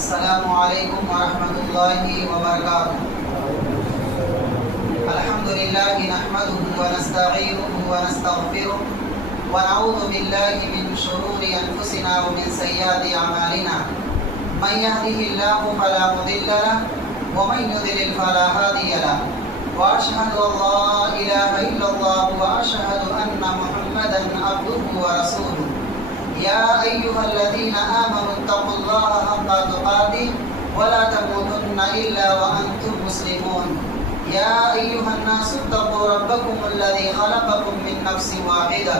السلام علیکم ورحمۃ اللہ وبرکاتہ۔ الحمد للہ نحمده ونستعینه ونستغفره ونعوذ باللہ من شرور انفسنا ومن سیئات اعمالنا من يهده الله فلا مضل له ومن يضلل فلا هادي له واشهد ان لا اله الا الله واشهد ان محمدا عبده ورسوله يا أيها الذين آمنوا اتقوا الله حق تقاته ولا تموتن إلا وأنتم مسلمون يا أيها الناس اتقوا ربكم الذي خلقكم من نفس واحدة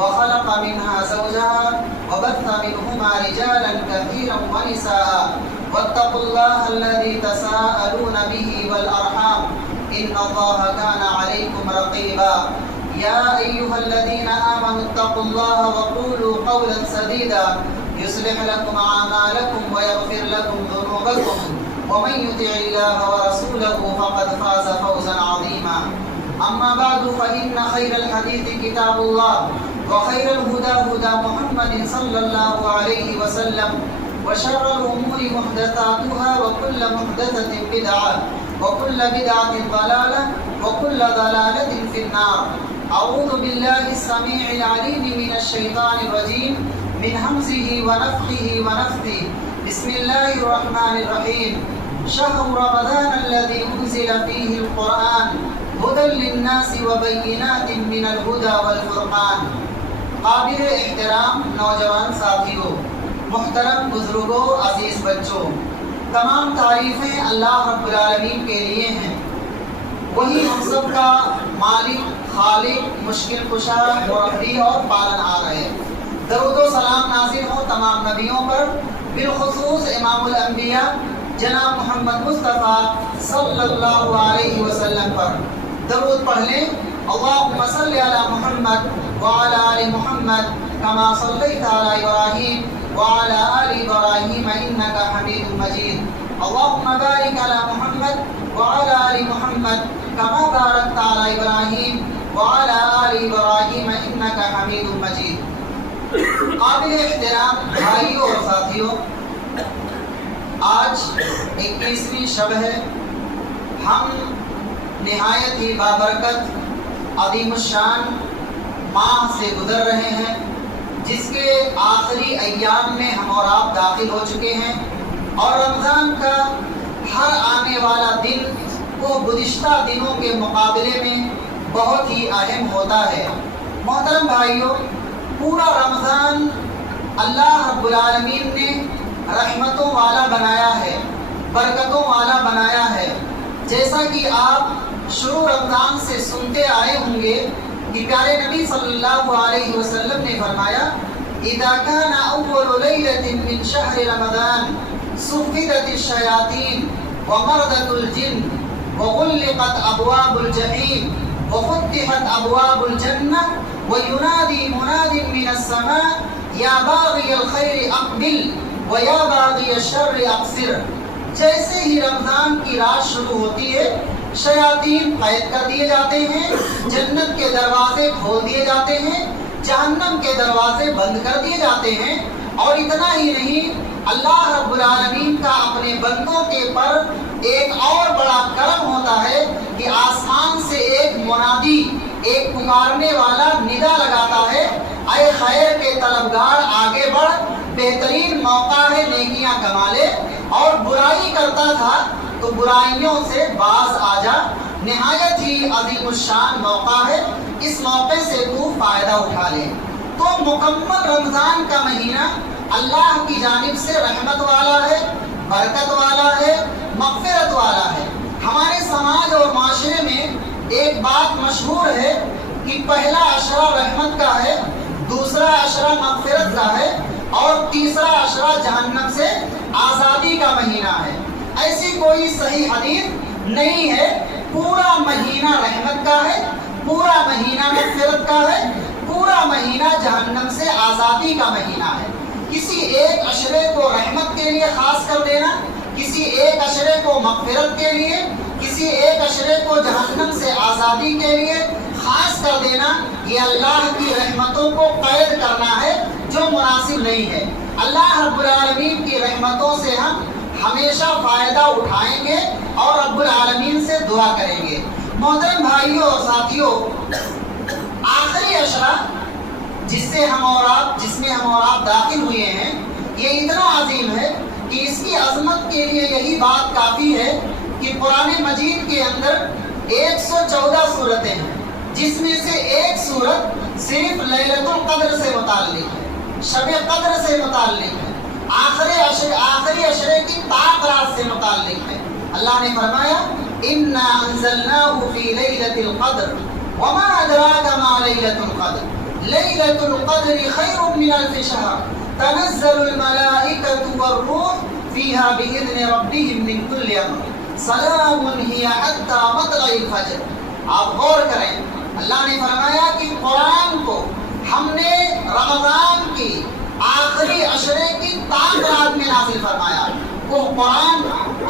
وخلق منها زوجها وبث منهما رجالا كثيرا ونساء واتقوا الله الذي تساءلون به والأرحام إن الله كان عليكم رقيبا يا أيها الذين آمنوا اتقوا الله وقولوا قولا سديدا يصلح لكم أعمالكم ويغفر لكم ذنوبكم ومن يطع الله ورسوله فقد فاز فوزا عظيما أما بعد فإن خير الحديث كتاب الله وخير الهدى هدى محمد صلى الله عليه وسلم وشر الأمور محدثاتها وكل محدثة بدعة وكل بدعة ضلالة وكل ضلالة في النار أعوذ بالله السميع العليم من الشيطان الرجيم من همزه ونفخه ونفثه بسم الله الرحمن الرحيم شهر رمضان الذي أنزل فيه القرآن هدى للناس وبينات من الهدى والفرقان۔ قابل احترام نوجوان ساتھیوں، محترم بزرگوں، عزیز بچوں، تمام تعریفیں اللہ رب العالمین کے لیے ہیں۔ وہی ہم سب کا مالک، خالق، مشکل کشا، مربی اور پالن آ رہے۔ درود و سلام نازل ہو تمام نبیوں پر، بالخصوص امام الانبیاء جناب محمد مصطفیٰ صلی اللہ علیہ وسلم پر۔ درود پڑھ لیں۔ اللہم صلی علی محمد وعلی آل محمد کما صلیت علی ابراہیم وعلی آل ابراہیم انک حمید مجید۔ اللہم بارک علی محمد وعلی آل محمد کما بارکت علی ابراہیم وعلی آل ابراہیم انک حمید مجید۔ قابل احترام بھائیوں اور ساتھیوں، آج 21ویں شب ہے۔ ہم نہایت ہی بابرکت، عظیم الشان ماہ سے گزر رہے ہیں، جس کے آخری ایام میں ہم اور آپ داخل ہو چکے ہیں، اور رمضان کا ہر آنے والا دن وہ گزشتہ دنوں کے مقابلے میں بہت ہی اہم ہوتا ہے۔ محترم بھائیوں، پورا رمضان اللہ رب العالمین نے رحمتوں والا بنایا ہے، برکتوں والا بنایا ہے۔ جیسا کہ آپ شروع رمضان سے سنتے آئے ہوں گے کہ پیارے نبی صلی اللہ علیہ وسلم نے فرمایا اذا كان اول ليلة من شهر رمضان صفدت الشياطين ومردت الجن وغلقت ابواب الجحيم وفتحت ابواب الجنة وينادي مناد من السماء يا باغي الخير اقبل ويا باغي الشر اقصر۔ جیسے ہی رمضان کی رات شروع ہوتی ہے، شیاطین قید کر دیے جاتے ہیں، جنت کے دروازے کھول دیے جاتے ہیں، جہنم کے دروازے بند کر دیے جاتے ہیں۔ اور اتنا ہی نہیں، اللہ رب العالمین کا اپنے بندوں کے پر ایک اور بڑا کرم ہوتا ہے کہ آسمان سے ایک منادی، ایک پکارنے والا ندا لگاتا ہے، اے خیر کے طلبگار آگے بڑھ، بہترین موقع ہے نیکیاں کما لے، اور برائی کرتا تھا تو برائیوں سے باز آ جا، نہایت ہی عظیم الشان موقع ہے، اس موقع سے تو فائدہ اٹھا لے۔ تو مکمل رمضان کا مہینہ اللہ کی جانب سے رحمت والا ہے، برکت والا ہے، مغفرت والا ہے۔ ہمارے سماج اور معاشرے میں ایک بات مشہور ہے کہ پہلا عشرہ رحمت کا ہے، دوسرا عشرہ مغفرت کا ہے، اور تیسرا عشرہ جہنم سے آزادی کا مہینہ ہے۔ ایسی کوئی صحیح حدیث نہیں ہے۔ پورا مہینہ رحمت کا ہے، پورا مہینہ مغفرت کا ہے، پورا مہینہ جہنم سے آزادی کا مہینہ ہے۔ کسی ایک عشرے کو رحمت کے لیے خاص کر دینا، کسی ایک عشرے کو مغفرت کے لیے، کسی ایک عشرے کو جہنم سے آزادی کے لیے خاص کر دینا، یہ اللہ کی رحمتوں کو قید کرنا ہے جو مناسب نہیں ہے۔ اللہ رب العالمین کی رحمتوں سے ہم ہمیشہ فائدہ اٹھائیں گے اور رب العالمین سے دعا کریں گے۔ محترم بھائیوں اور ساتھیوں، آخری عشرہ جس میں ہم اور آپ داخل ہوئے ہیں، یہ اتنا عظیم ہے کہ اس کی عظمت کے لیے یہی بات کافی ہے کہ قرآن مجید کے اندر 114 صورتیں ہیں، جس میں سے ایک صورت صرف لیلۃ القدر سے متعلق ہے، شب قدر سے متعلق ہے، آخری عشرے کی طاق رات سے متعلق ہے۔ اللہ نے فرمایا اِنَّا أَنزَلْنَاهُ فِي لَيْلَةِ الْقَدْرِ وَمَا أَدْرَاكَ مَا لَيْلَةُ الْقَدْرِ لَيْلَةُ الْقَدْرِ خَيْرٌ مِّنَ أَلْفِ شَهْرٍ تَنَزَّلُ الْمَلَائِكَةُ وَالرُّوحُ فِيهَا بِإِذْنِ رَبِّهِم مِّن كُلِّ أَمْرٍ سَلَامٌ هِيَ حَتَّىٰ مَطْلَعِ الْفَجْرِ۔ آپ غور کریں، اللہ نے فرمایا کہ قرآن کو ہم نے رمضان کی آخری عشرے کی طاق رات میں نازل فرمایا۔ وہ قرآن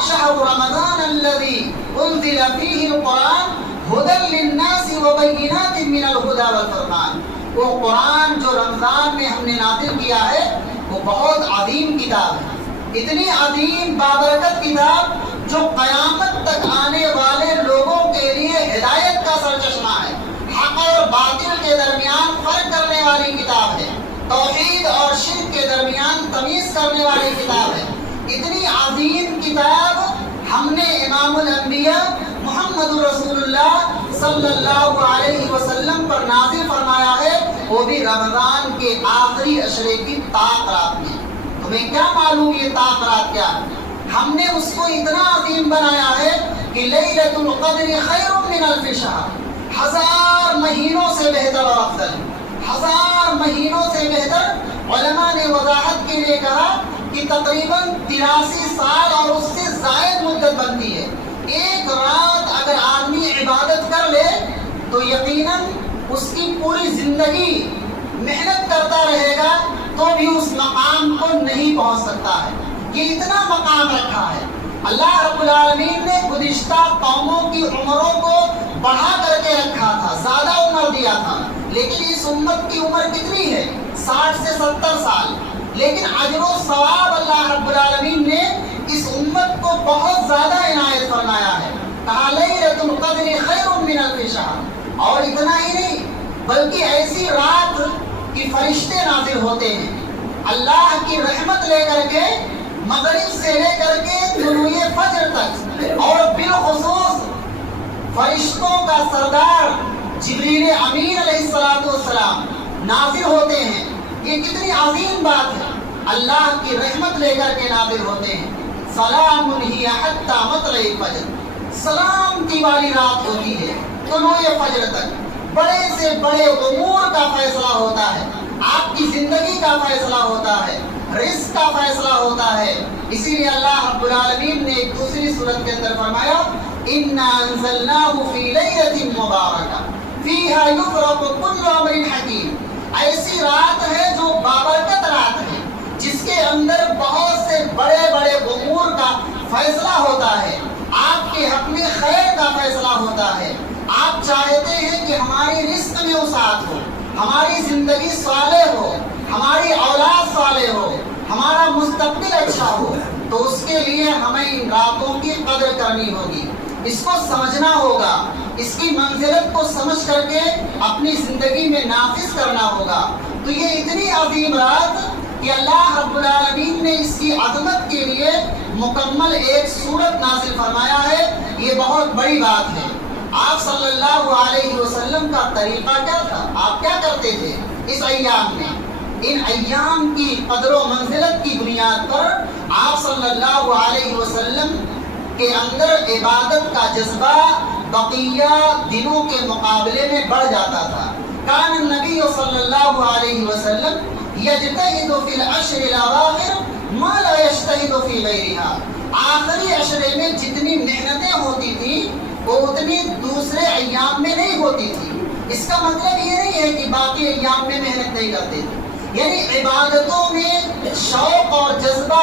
شہر رمضان الذی انزل فیہ القرآن ھدی للناس وبینات من الھدی والفرقان، وہ قرآن جو رمضان میں ہم نے نازل کیا ہے وہ بہت عظیم کتاب ہے، اتنی عظیم بابرکت کتاب جو قیامت تک آنے والے لوگوں کے لیے ہدایت کا سرچشمہ ہے، حق اور باطل کے درمیان فرق کرنے والی کتاب ہے، توحید اور شرک کے درمیان تمیز کرنے والی کتاب ہے۔ اتنی عظیم کتاب ہم نے امام الانبیاء محمد رسول اللہ صلی اللہ علیہ وسلم پر نازل فرمایا ہے، وہ بھی رمضان کے آخری عشرے کی طاق رات میں۔ تمہیں کیا معلوم یہ طاق رات کیا ہے؟ ہم نے اس کو اتنا عظیم بنایا ہے کہ لیلۃ القدر خیر من الف شہر، 1000 مہینوں سے بہتر اور افضل، 1000 مہینوں سے بہتر۔ علماء نے وضاحت کے لیے کہا کہ تقریباً 83 سال اور اس سے زائد مدت بنتی ہے۔ ایک رات اگر آدمی عبادت کر لے تو یقیناً اس کی پوری زندگی محنت کرتا رہے گا تو بھی اس مقام کو نہیں پہنچ سکتا ہے۔ یہ اتنا مقام رکھا ہے۔ اللہ رب العالمین نے گزشتہ قوموں کی عمروں کو بڑھا کر کے رکھا تھا، زیادہ عمر دیا تھا، لیکن اس امت کی عمر کتنی ہے؟ 60 سے 70 سال، لیکن اجر و ثواب اللہ رب العالمین نے اس امت کو بہت زیادہ عنایت فرمایا ہے۔ کہا لیلۃ القدر خیر من الف شہر، اور اتنا ہی نہیں بلکہ ایسی رات کہ فرشتے نازل ہوتے ہیں اللہ کی رحمت لے کر کے، مغرب سے لے کر کے طلوع فجر تک، اور بالخصوص فرشتوں کا سردار جبریل امین علیہ السلام نازل ہوتے ہیں۔ یہ کتنی عظیم بات ہے، اللہ کی رحمت لے کر کے نازل ہوتے ہیں۔ سلام ہی حتی مطلع الفجر، سلامتی والی رات ہوتی ہے طلوع فجر تک۔ بڑے سے بڑے امور کا فیصلہ ہوتا ہے، آپ کی زندگی کا فیصلہ ہوتا ہے، رزق کا فیصلہ ہوتا ہے۔ اسی لیے اللہ رب العالمین نے ایک دوسری سورت کے اندر فرمایا اِنَّا أَنزَلْنَاهُ فِي لَيْلَةٍ مُبَارَكَةٍ فِيهَا يُفْرَقُ كُلُّ أَمْرٍ حَكِيمٍ، ایسی رات ہے جو بابرکت رات ہے، جس کے اندر بہت سے بڑے بڑے امور کا فیصلہ ہوتا ہے، آپ کے حق میں خیر کا فیصلہ ہوتا ہے۔ آپ چاہتے ہیں کہ ہماری رزق میں وسعت ہو، ہماری زندگی صالح ہو، ہماری اولاد صالح ہو، ہمارا مستقبل اچھا ہو، تو اس کے لیے ہمیں ان راتوں کی قدر کرنی ہوگی، اس کو سمجھنا ہوگا، اس کی منزلت کو سمجھ کر کے اپنی زندگی میں نافذ کرنا ہوگا۔ تو یہ اتنی عظیم رات کہ اللہ رب العالمین نے اس کی عظمت کے لیے مکمل ایک سورت نازل فرمایا ہے، یہ بہت بڑی بات ہے۔ آپ صلی اللہ علیہ وسلم کا طریقہ کیا تھا؟ آپ کیا کرتے تھے اس ایام میں؟ ان ایام کی قدر و منزلت کی بنیاد پر آپ صلی اللہ علیہ وسلم کے اندر عبادت کا جذبہ بقیہ دنوں کے مقابلے میں بڑھ جاتا تھا۔ کان النبی صلی اللہ علیہ وسلم یجتہد فی العشر الاواخر ما لا یجتہد فی غیرہا، آخری عشرے میں جتنی محنتیں ہوتی تھیں وہ اتنی دوسرے ایام میں نہیں ہوتی تھی۔ اس کا مطلب یہ نہیں ہے کہ باقی ایام میں محنت نہیں کرتے تھے، یعنی عبادتوں میں شوق اور جذبہ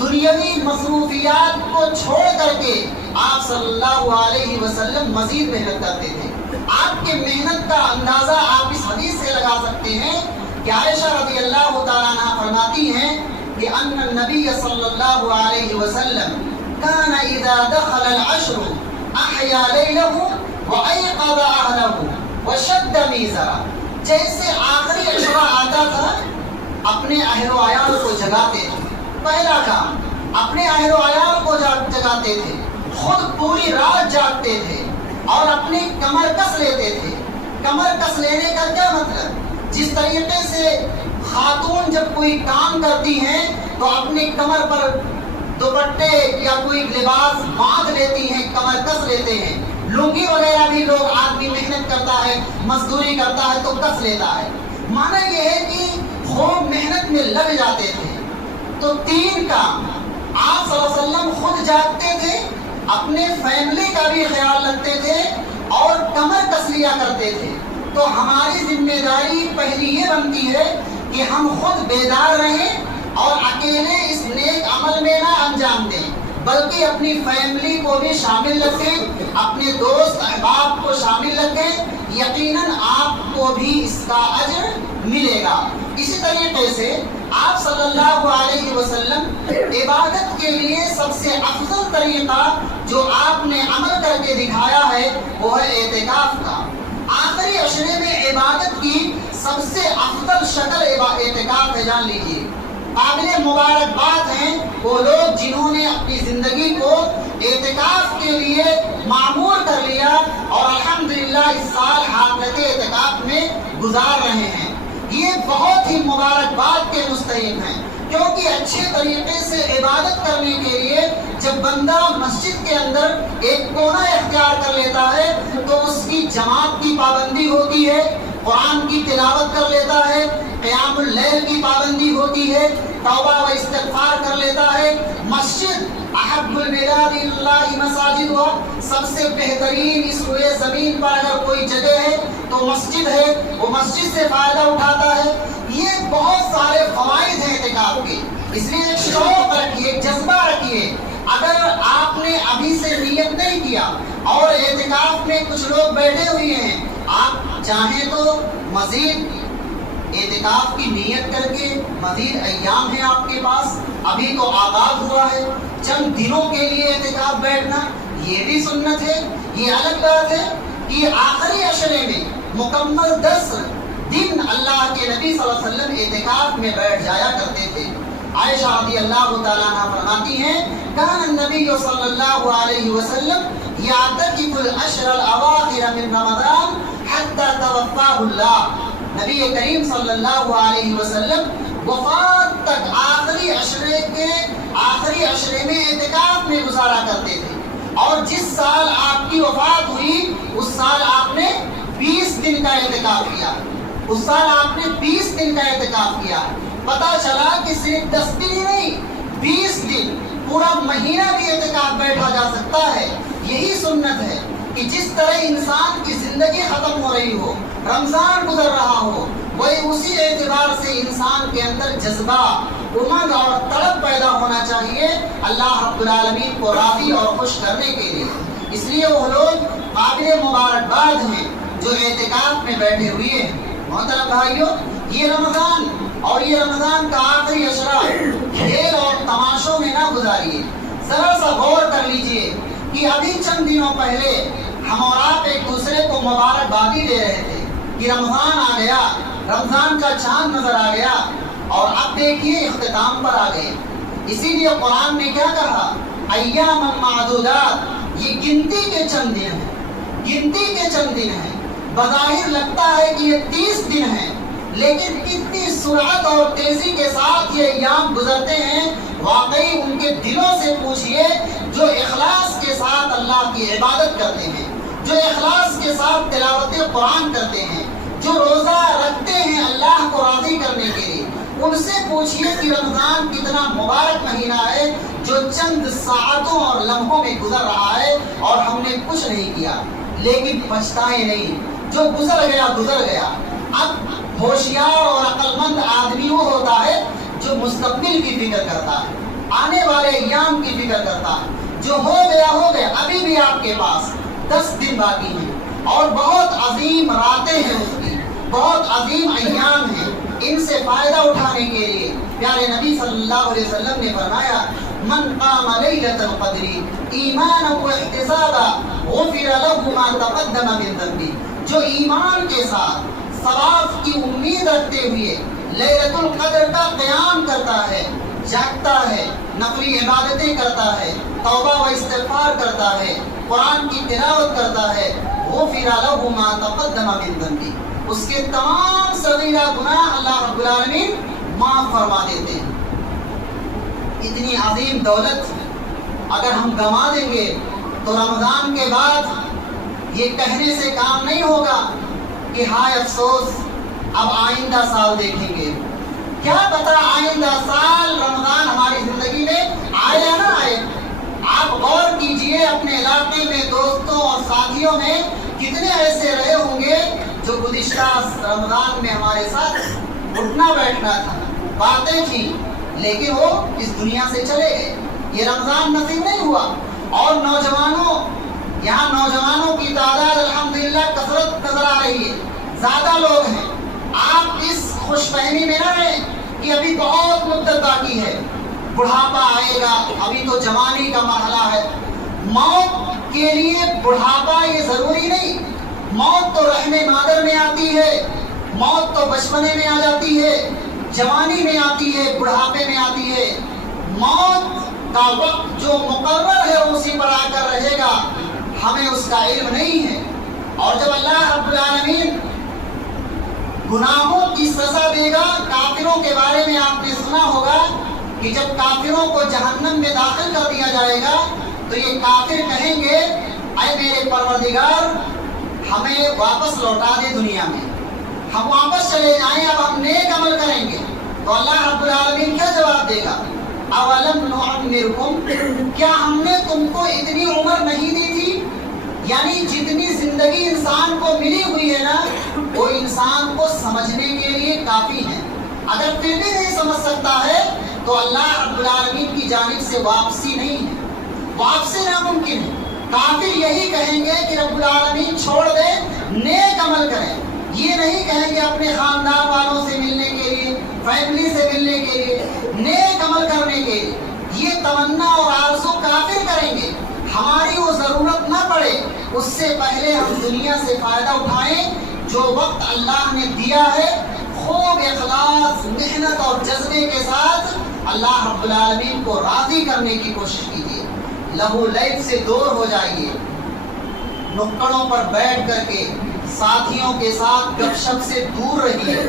دنیاوی مصروفیات کو چھوڑ کر کے آپ صلی اللہ علیہ وسلم مزید محنت کرتے تھے۔ آپ کے محنت کا اندازہ آپ اس حدیث سے لگا سکتے ہیں کہ عائشہ رضی اللہ تعالیٰ عنہ فرماتی ہیں کہ ان النبی صلی اللہ علیہ وسلم کان اذا دخل العشر احیا لیلہ وایقظ اہلہ وشد میزرہ، جیسے آخری عشرہ آتا تھا اپنے اہل و عیال کو جگاتے تھے. پہلا کام اپنے اہل و عیال کو جگاتے تھے، خود پوری رات جاگتے تھے اور اپنی کمر کس لیتے تھے. کمر کس لینے کا کیا مطلب؟ جس طریقے سے خاتون جب کوئی کام کرتی ہیں تو اپنی کمر پر دوپٹے یا کوئی لباس باندھ لیتی ہیں، کمر کس لیتے ہیں. لنگی وغیرہ بھی لوگ آدمی محنت کرتا ہے، مزدوری کرتا ہے تو کس لیتا ہے. معنی یہ ہے کہ خوب محنت میں لگ جاتے تھے. تو تین کام آپ صلی اللہ علیہ وسلم خود جاگتے تھے، اپنے فیملی کا بھی خیال رکھتے تھے اور کمر کس لیا کرتے تھے. تو ہماری ذمہ داری پہلی یہ بنتی ہے کہ ہم خود بیدار رہیں اور اکیلے اس نیک عمل میں نہ انجام دیں، بلکہ اپنی فیملی کو بھی شامل رکھیں، اپنے دوست احباب کو شامل رکھیں. یقیناً آپ کو بھی اس کا اجر ملے گا. اسی طریقے سے آپ صلی اللہ علیہ وسلم عبادت کے لیے سب سے افضل طریقہ جو آپ نے عمل کر کے دکھایا ہے وہ ہے اعتکاف کا. آخری عشرے میں عبادت کی سب سے افضل شکل اعتکاف ہے. جان لیجیے قابل مبارکباد ہیں وہ لوگ جنہوں نے اپنی زندگی کو اعتکاف کے لیے معمور کر لیا اور الحمدللہ اس سال حالت اعتکاف میں گزار رہے ہیں. یہ بہت ہی مبارکباد کے مستحق ہیں، کیونکہ اچھے طریقے سے عبادت کرنے کے لیے جب بندہ مسجد کے اندر ایک کونا اختیار کر لیتا ہے تو اس کی جماعت کی پابندی ہوتی ہے، قرآن کی تلاوت کر لیتا ہے، قیام اللیل کی پابندی ہوتی ہے، توبہ و استغفار کر لیتا ہے. مسجد احب البلاد اللہ مساجد ہوا، سب سے بہترین اس روئے زمین پر اگر کوئی جگہ ہے تو مسجد ہے، وہ مسجد سے فائدہ اٹھاتا ہے. یہ بہت سارے فوائد ہیں اعتکاف کے، اس لیے ایک شوق رکھیے، ایک جذبہ رکھیے. اگر آپ نے ابھی سے نیت نہیں کیا اور اعتکاف میں کچھ لوگ بیٹھے ہوئے ہیں، آپ چاہیں تو مزید اعتکاف کی نیت کر کے مزید ایام ہیں آپ کے پاس، ابھی تو آغاز ہوا ہے، چند دنوں کے لیے اعتکاف بیٹھنا یہ بھی سنت ہے. یہ الگ بات ہے کہ آخری عشرے میں مکمل 10 دن اللہ کے نبی صلی اللہ علیہ وسلم اعتکاف میں بیٹھ جایا کرتے تھے. عائشہ رضی اللہ تعالیٰ عنہ فرماتی ہیں کان النبی صلی اللہ علیہ وسلم یعتکف العشر الاواخر من رمضان حتی توفاہ اللہ. نبی کریم صلی اللہ علیہ وسلم وفات تک آخری عشرے میں اعتکاف میں گزارا کرتے تھے، اور جس سال آپ کی وفات ہوئی اس سال آپ نے 20 دن کا اعتکاف کیا. اس سال آپ نے 20 دن کا اعتکاف کیا. پتہ چلا کہ صرف 10 دن ہی نہیں، 20 دن پورا مہینہ بھی اعتکاف بیٹھا جا سکتا ہے. یہی سنت ہے کہ جس طرح انسان کی زندگی ختم ہو رہی ہو، رمضان گزر رہا ہو، وہی اسی اعتبار سے انسان کے اندر جذبہ، امنگ اور طلب پیدا ہونا چاہیے اللہ رب العالمین کو راضی اور خوش کرنے کے لیے. اس لیے وہ لوگ قابل مبارکباد ہیں جو اعتکاف میں بیٹھے ہوئے ہیں. محترم بھائیوں، یہ رمضان اور یہ رمضان کا آخری عشرہ کھیل اور تماشوں میں نہ گزاریے. ذرا سا غور کر لیجئے کہ ابھی چند دنوں پہلے ہم اور آپ ایک دوسرے کو مبارکبادی دے رہے تھے کہ رمضان آ گیا، رمضان کا چاند نظر آ گیا، اور اب دیکھیے اختتام پر آ گئے. اسی لیے قرآن نے کیا کہا؟ ایام معدودات، یہ گنتی کے چند دن ہیں، گنتی کے چند دن ہیں. بظاہر لگتا ہے کہ یہ 30 دن ہیں، لیکن کتنی سرعت اور تیزی کے ساتھ یہ ایام گزرتے ہیں. واقعی ان کے دلوں سے پوچھئے جو اخلاص کے ساتھ اللہ کی عبادت کرتے ہیں، جو اخلاص کے ساتھ تلاوت قرآن کرتے ہیں، جو روزہ رکھتے ہیں اللہ کو راضی کرنے کے لیے، ان سے پوچھئے کہ رمضان کتنا مبارک مہینہ ہے جو چند ساعتوں اور لمحوں میں گزر رہا ہے اور ہم نے کچھ نہیں کیا، لیکن پچھتائے نہیں. جو گزر گیا گزر گیا. اب ہوشیار اور عقل مند آدمی وہ ہوتا ہے جو مستقبل کی فکر کرتا ہے، آنے والے ایام کی فکر کرتا ہے. جو ہو گیا، ابھی بھی آپ کے پاس 10 دن باقی ہیں اور بہت عظیم راتیں ہیں، اس کی بہت عظیم ایام ہیں. ان سے فائدہ اٹھانے کے لیے پیارے نبی صلی اللہ علیہ وسلم نے فرمایا من قام لیلۃ القدر ایمانا واحتسابا غفر له ما تقدم من ذنبه، جو ایمان کے ساتھ ثواب کی امید رکھتے ہوئے لیلۃ القدر کا قیام کرتا ہے، جاگتا ہے، نفلی عبادتیں کرتا ہے، توبہ و استغفار کرتا ہے، قرآن کی تلاوت کرتا ہے، غفر له ما تقدم من ذنبه، اس کے تمام صغیرہ گناہ اللہ رب العالمین معاف فرما دیتے ہیں۔ اتنی عظیم دولت اگر ہم گنوا دیں گے تو رمضان کے بعد یہ کہنے سے کام نہیں ہوگا کہ ہائے افسوس اب آئندہ سال دیکھیں گے۔ کیا پتہ آئندہ سال رمضان ہماری زندگی میں آئے یا نہ آئے۔ آپ غور کیجئے اپنے علاقے میں دوستوں اور ساتھیوں میں کتنے ایسے رہے ہوں گے جو گزشتہ رمضان میں ہمارے ساتھ اٹھنا بیٹھنا تھا، باتیں تھیں، لیکن وہ اس دنیا سے چلے گئے، یہ رمضان نصیب نہیں ہوا۔ اور نوجوانوں، یہاں نوجوانوں کی تعداد الحمدللہ کثرت نظر آ رہی ہے، زیادہ لوگ ہیں۔ آپ اس خوش فہمی میں نہ رہیں کہ ابھی بہت مدت باقی ہے، بڑھاپا آئے گا، ابھی تو جوانی کا مرحلہ ہے۔ موت کے لیے بڑھاپا یہ ضروری نہیں، موت تو رحم مادر میں آتی ہے، موت تو بچپنے میں آ جاتی ہے، جوانی میں آتی ہے، بڑھاپے میں آتی ہے۔ موت کا وقت جو مقرر ہے اسی پر آ کر رہے گا، ہمیں اس کا علم نہیں ہے۔ اور جب اللہ رب العالمین گناہوں کی سزا دے گا، کافروں کے بارے میں آپ نے سنا ہوگا کہ جب کافروں کو جہنم میں داخل کر دیا جائے گا تو یہ کافر کہیں گے اے میرے پروردگار ہمیں واپس لوٹا دے دنیا میں، ہم واپس چلے جائیں، اب ہم نیک عمل کریں گے۔ تو اللہ رب العالمین کیا جواب دے گا؟ اولم نعمرکم، کیا ہم نے تم کو اتنی عمر نہیں دی تھی؟ یعنی جتنی زندگی انسان کو ملی ہوئی ہے نا، وہ انسان کو سمجھنے کے لیے کافی ہے۔ اگر پھر بھی نہیں سمجھ سکتا ہے تو اللہ رب العالمین کی جانب سے واپسی نہیں ہے، واپسی ناممکن ہے۔ کافر یہی کہیں گے کہ رب العالمین چھوڑ دے، نیک عمل کریں، یہ نہیں کہیں گے اپنے خاندان والوں سے ملنے کے لیے، فیملی سے ملنے کے لیے، نیک عمل کرنے کے لیے۔ یہ تمنا اور آرزو کافر کریں گے، ہماری وہ ضرورت نہ پڑے، اس سے پہلے ہم دنیا سے فائدہ اٹھائیں۔ جو وقت اللہ نے دیا ہے خوب اخلاص، محنت اور جذبے کے ساتھ اللہ رب العالمین کو راضی کرنے کی کوشش کیجیے۔ لہو لعب سے دور ہو جائیے، نکڑوں پر بیٹھ کر کے ساتھیوں کے ساتھ گپ شپ سے دور رہیے،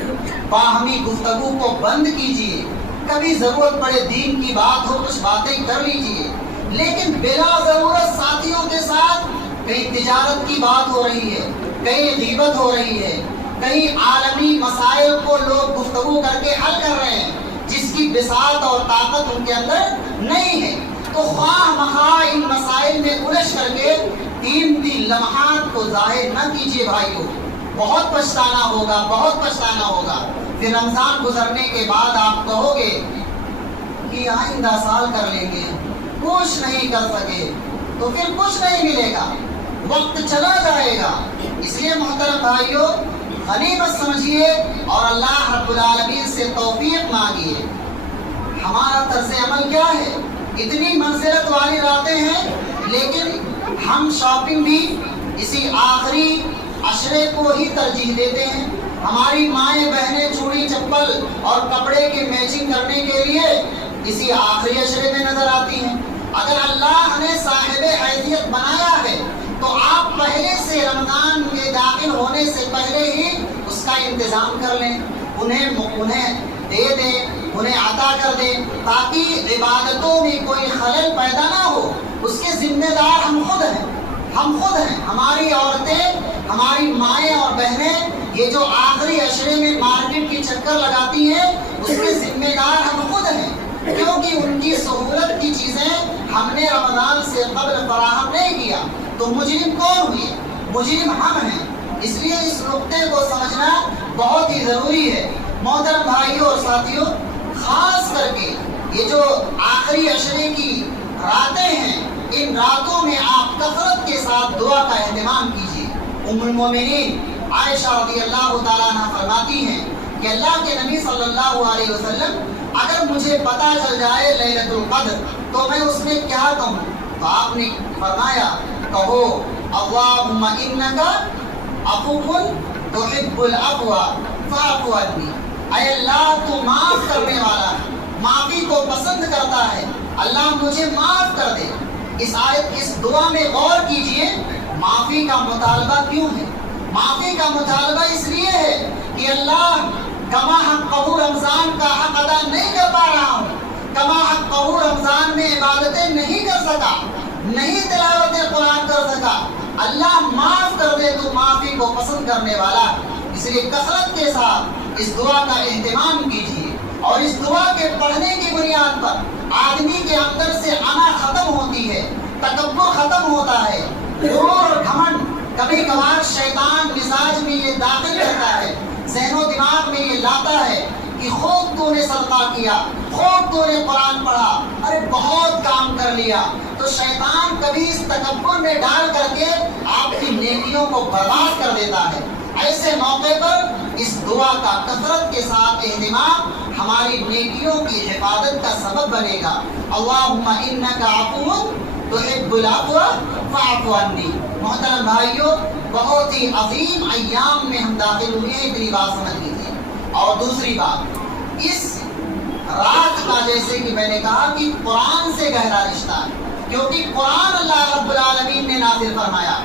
باہمی گفتگو کو بند کیجیے۔ کبھی ضرورت پڑے دین کی بات ہو کچھ باتیں کر لیجیے، لیکن بلا ضرورت ساتھیوں کے ساتھ کہیں تجارت کی بات ہو رہی ہے، کہیں غیبت ہو رہی ہے، کہیں عالمی مسائل کو لوگ گفتگو کر کے حل کر رہے ہیں جس کی بساط اور طاقت ان کے اندر نہیں ہے، تو خواہ مخواہ ان مسائل میں الجھ کر کے قیمتی لمحات کو ظاہر نہ کیجیے بھائیو، بہت پچھتانا ہوگا، بہت پچھتانا ہوگا۔ پھر رمضان گزرنے کے بعد آپ کہو گے کہ آئندہ سال کر لیں گے، کچھ نہیں کر سکے، تو پھر کچھ نہیں ملے گا، وقت چلا جائے گا۔ اس لیے محترم بھائیو، غنیمت سمجھیے اور اللہ رب العالمین سے توفیق مانگیے۔ ہمارا طرز عمل کیا ہے؟ اتنی منزلت والی راتیں ہیں، لیکن ہم شاپنگ بھی اسی آخری عشرے کو ہی ترجیح دیتے ہیں۔ ہماری مائیں بہنیں چوڑی چپل اور کپڑے کی میچنگ کرنے کے لیے اسی آخری عشرے میں نظر آتی ہیں۔ اگر اللہ نے صاحب حیثیت بنایا ہے تو آپ پہلے سے رمضان میں داخل ہونے سے پہلے ہی اس کا انتظام کر لیں، انہیں دے دیں، انہیں عطا کر دیں، تاکہ عبادتوں میں کوئی خلل پیدا نہ ہو۔ اس کے ذمہ دار ہم خود ہیں، ہماری عورتیں، ہماری مائیں اور بہنیں یہ جو آخری عشرے میں مارکیٹ کی چکر لگاتی ہیں اس کے ذمہ دار ہم خود ہیں، کیونکہ ان کی سہولت کی چیزیں ہم نے رمضان سے قبل فراہم نہیں کیا۔ تو مجرم کون ہوئے؟ مجرم ہم ہیں۔ اس لیے اس نقطے کو سمجھنا بہت ہی ضروری ہے۔ محترم بھائیوں اور ساتھیوں، خاص کر کے یہ جو آخری عشرے کی راتیں ہیں، ان راتوں میں آپ کثرت کے ساتھ دعا کا اہتمام کیجیے۔ ام المومنین عائشہ رضی اللہ تعالیٰ عنہ فرماتی ہیں کہ اللہ کے نبی صلی اللہ علیہ وسلم اگر مجھے پتہ چل جائے لیلۃ القدر تو میں اس میں کیا کہوں؟ تو آپ نے فرمایا کہو اللہم انک عفو تحب العفو فاعف عنی، اے اللہ تو معاف کرنے والا ہے، معافی کو پسند کرتا ہے، اللہ مجھے معاف کر دے۔ اس آیت اس دعا میں غور کیجئے، معافی کا مطالبہ کیوں ہے؟ معافی کا مطالبہ اس لیے ہے کہ اللہ کما حقہ رمضان کا حق ادا نہیں کر پا رہا ہوں، کما حقہ رمضان میں عبادتیں نہیں کر سکا، نہیں تلاوت قرآن کر سکا، اللہ معاف کر دے، تو معافی کو پسند کرنے والا ہے۔ اس لیے کثرت کے ساتھ اس دعا کا اہتمام کیجیے، اور اس دعا کے پڑھنے کی بنیاد پر آدمی کے اندر سے انا ختم ہوتی ہے، تکبر ختم ہوتا ہے، غرور اور گھمنڈ کبھی کبھار شیطان مزاج میں یہ داخل کرتا ہے، ذہن و دماغ میں یہ لاتا ہے کہ خوب تو نے صدقہ کیا، خوب تو نے قرآن پڑھا، ارے بہت کام کر لیا، تو شیطان کبھی اس تکبر میں ڈال کر کے آپ کی نیکیوں کو برباد کر دیتا ہے۔ ایسے موقع پر اس دعا کا کثرت کے ساتھ اہتمام ہماری نیکیوں کی حفاظت کا سبب بنے گا۔ اللہم انک عفو تحب العفو فاعف عنی۔ محترم بھائیوں، بہت ہی عظیم ایام میں ہم داخل ہوئے ہیں، اتنی بات سمجھ لیجیے۔ اور دوسری بات، اس رات کا جیسے کہ میں نے کہا کہ قرآن سے گہرا رشتہ ہے، کیونکہ قرآن اللہ رب العالمین نے نازل فرمایا،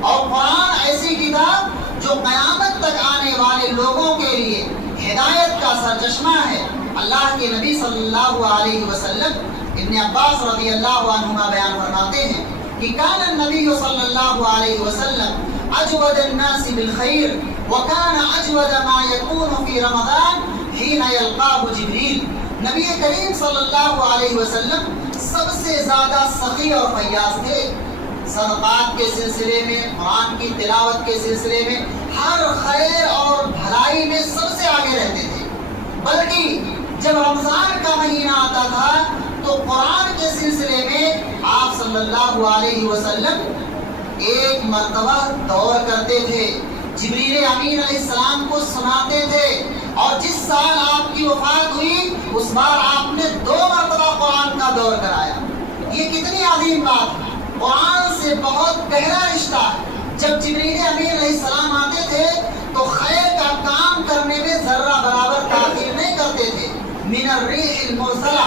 اور قرآن ایسی کتاب جو قیامت تک آنے والے لوگوں کے لیے ہدایت کا سرچشمہ ہے۔ اللہ کے نبی صلی اللہ علیہ وسلم، ابن عباس رضی اللہ عنہما بیان فرماتے ہیں کہ کان النبی صلی اللہ علیہ وسلم اجود الناس بالخیر وکان اجود ما یکون فی رمضان حین یلقاہ جبریل۔ نبی کریم صلی اللہ علیہ وسلم سب سے زیادہ سخی اور فیاض تھے، صدقات کے سلسلے میں، قرآن کی تلاوت کے سلسلے میں، ہر خیر اور بھلائی میں سب سے آگے رہتے تھے۔ بلکہ جب رمضان کا مہینہ آتا تھا تو قرآن کے سلسلے میں آپ صلی اللہ علیہ وسلم ایک مرتبہ دور کرتے تھے، جبریل امین علیہ السلام کو سناتے تھے، اور جس سال آپ کی وفات ہوئی اس بار آپ نے 2 مرتبہ قرآن کا دور کرایا۔ یہ کتنی عظیم بات ہے، قرآن سے بہت گہرا رشتہ ہے۔ جب جبریل امین علیہ السلام آتے تھے تو خیر کا کام کرنے میں ذرہ برابر تاخیر نہیں کرتے تھے۔ من الریح المرسلہ،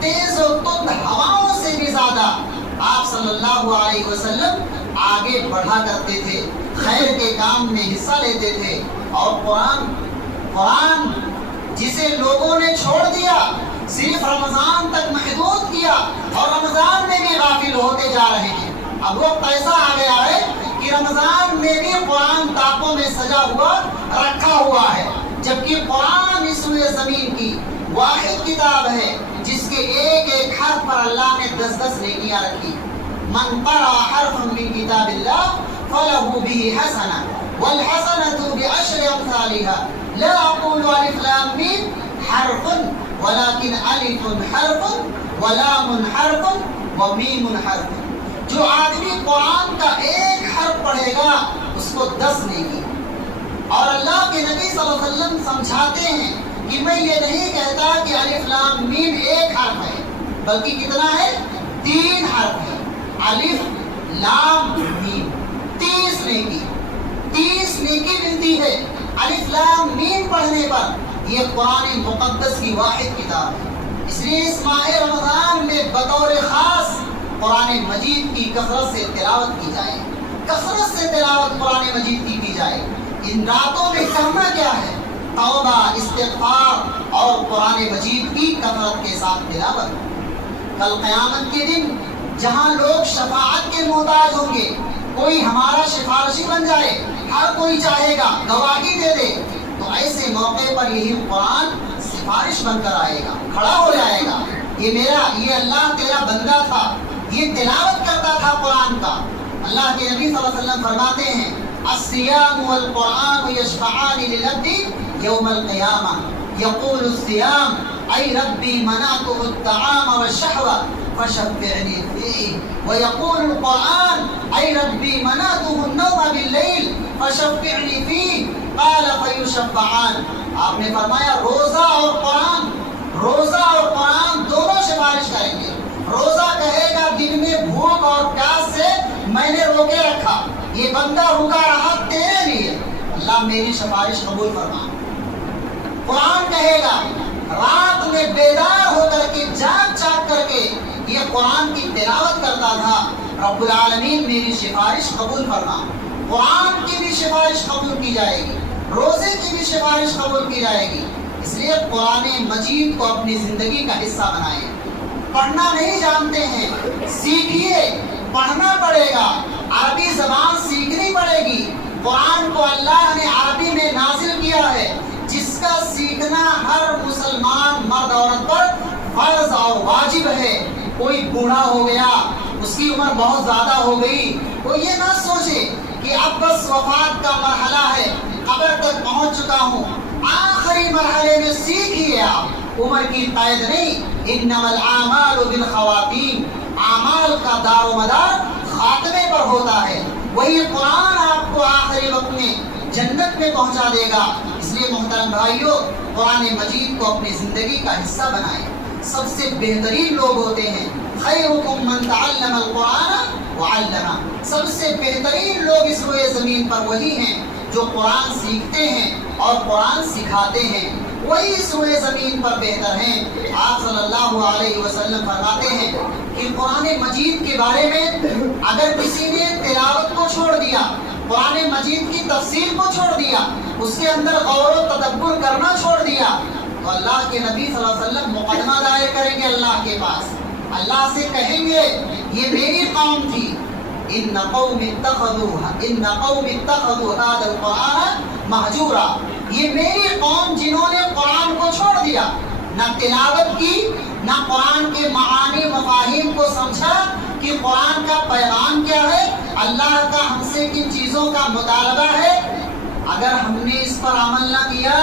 تیز و تند ہواؤں سے بھی زیادہ آپ صلی اللہ علیہ وسلم آگے بڑھا کرتے تھے، خیر کے کام میں حصہ لیتے تھے۔ اور قرآن جسے لوگوں نے چھوڑ دیا، صرف رمضان تک محدود کیا، اور رمضان میں بھی غافل ہوتے جا رہے ہیں۔ اب وقت ایسا آ گیا ہے کہ رمضان میں بھی قرآن طاقوں میں سجا ہوا رکھا ہوا ہے، جبکہ قرآن اس روئے زمین کی واحد کتاب ہے جس کے ایک ایک حرف پر اللہ نے 10 نیکیاں رکھی۔ من قرأ حرفا من کتاب اللہ فلہ بہ حسنہ والحسنۃ بعشر امثالها لا اقول الف لام میم حرف ولكن الف حرف ولام حرف ومیم حرف۔ جو آدمی قرآن کا ایک حرف پڑھے گا اس کو 10 نیکی۔ اور اللہ کے نبی صلی اللہ علیہ وسلم سمجھاتے ہیں کہ میں یہ نہیں کہتا کہ الف لام میم ایک حرف ہے، بلکہ کتنا ہے؟ 3 حرف ہے، الف لام میم، 30 نیکی، 30 نیکی ملتی ہے الف لام میم پڑھنے پر۔ یہ قرآن مقدس کی واحد کتاب ہے، اس لیے اس ماہ رمضان میں بطور خاص قرآن مجید کی کثرت سے تلاوت کی جائے، کثرت سے تلاوت قرآن مجید کی جائے۔ ان راتوں میں کرنا کیا ہے؟ توبہ، استغفار اور قرآن مجید کی کثرت کے ساتھ تلاوت۔ کل قیامت کے دن جہاں لوگ شفاعت کے محتاج ہوں گے، کوئی ہمارا سفارشی بن جائے، ہر کوئی چاہے گا گواہی دے دے، تو ایسے موقع پر یہی قرآن سفارش بن کر آئے گا، کھڑا ہو جائے گا، یہ اللہ تیرا بندہ تھا، یہ تلاوت کرتا تھا قرآن کا۔ اللہ کے نبی صلی اللہ علیہ وسلم فرماتے ہیں الصیام والقرآن یشفعان للعبد یوم القیامہ، یقول الصیام ای ربی منعته الطعام والشہوہ فشفعنی فیہ، ویقول القرآن ای ربی منعته النوم باللیل فشفعنی فیہ، قال فیشفعان آپ نے فرمایا روزہ اور قرآن دونوں سفارش کریں گے۔ روزہ کہے گا دن میں بھوک اور پیاس سے میں نے روکے رکھا، یہ بندہ رکا رہا تیرے لیے، اللہ میری سفارش قبول فرما۔ قرآن کہے گا رات میں بیدار ہو کر کے جاگ کر کے یہ قرآن کی تلاوت کرتا تھا، رب العالمین میری سفارش قبول فرما۔ قرآن کی بھی سفارش قبول کی جائے گی، روزے کی بھی سفارش قبول کی جائے گی۔ اس لیے قرآن مجید کو اپنی زندگی کا حصہ بنائیں۔ پڑھنا نہیں جانتے ہیں، سیکھیے، پڑھنا پڑے گا، عربی زبان سیکھنی پڑے گی۔ قرآن کو اللہ نے عربی میں نازل کیا ہے، جس کا سیکھنا ہر مسلمان مرد عورت پر فرض اور واجب ہے۔ کوئی بوڑھا ہو گیا، اس کی عمر بہت زیادہ ہو گئی، وہ یہ نہ سوچے کہ اب بس وفات کا مرحلہ ہے، قبر تک پہنچ چکا ہوں۔ آخری مرحلے میں سیکھیے، آپ عمر کی قید نہیں، انما الاعمال بالخواتیم، اعمال کا دار و مدار خاتمے پر ہوتا ہے۔ وہی قرآن آپ کو آخری وقت میں جنت میں پہنچا دے گا۔ اس لیے محترم بھائیوں، قرآن مجید کو اپنی زندگی کا حصہ بنائیں۔ سب سے بہترین لوگ ہوتے ہیں خیرکم من تعلم القرآن وعلمہ، سب سے بہترین لوگ اس روئے زمین پر وہی ہیں جو قرآن سیکھتے ہیں اور قرآن سکھاتے ہیں، وہی اس روئے زمین پر بہتر ہیں۔ آپ صلی اللہ علیہ وسلم فرماتے ہیں کہ قرآن مجید کے بارے میں اگر کسی نے تلاوت کو چھوڑ دیا، قرآن مجید کی تفسیر کو چھوڑ دیا، اس کے اندر غور و تدبر کرنا چھوڑ دیا، تو اللہ کے نبی صلی اللہ علیہ وسلم مقدمہ دائر کریں گے اللہ کے پاس، اللہ سے کہیں گے یہ میری قوم تھی، ان قوم اتخذوا هذا القرآن مہجورا، یہ میری قوم جنہوں نے قرآن کو چھوڑ دیا، نہ تلاوت کی، نہ قرآن کے معانی مفاہیم کو سمجھا کہ قرآن کا پیغام کیا ہے، اللہ کا ہم سے کن چیزوں کا مطالبہ ہے۔ اگر ہم نے اس پر عمل نہ کیا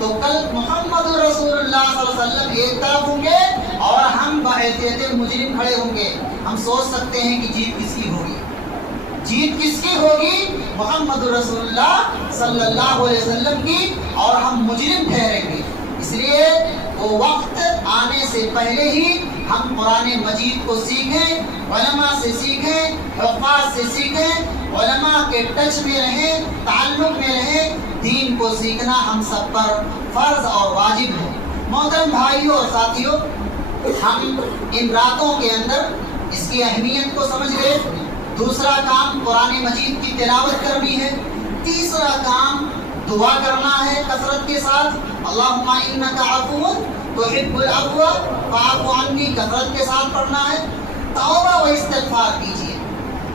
تو کل محمد رسول اللہ صلی اللہ علیہ وسلم ایک طرف ہوں گے اور ہم بحیثیت مجرم کھڑے ہوں گے۔ ہم سوچ سکتے ہیں کہ جیت کس کی ہوگی، جیت کس کی ہوگی؟ محمد رسول اللہ صلی اللہ علیہ وسلم کی، اور ہم مجرم ٹھہریں گے۔ اس لیے وہ وقت آنے سے پہلے ہی ہم قرآن مجید کو سیکھیں، علماء سے سیکھیں، حفاظ سے سیکھیں، علماء کے ٹچ میں رہیں، تعلق میں رہیں۔ دین کو سیکھنا ہم سب پر فرض اور واجب ہے۔ محترم بھائیوں اور ساتھیوں، ہم ان راتوں کے اندر اس کی اہمیت کو سمجھ گئے۔ دوسرا کام قرآن مجید کی تلاوت کرنی ہے۔ تیسرا کام دعا کرنا ہے کثرت کے ساتھ، اللہم انک عفو تحب العفو فاعف عنی، کثرت کے ساتھ پڑھنا ہے۔ توبہ و استغفار کیجیے،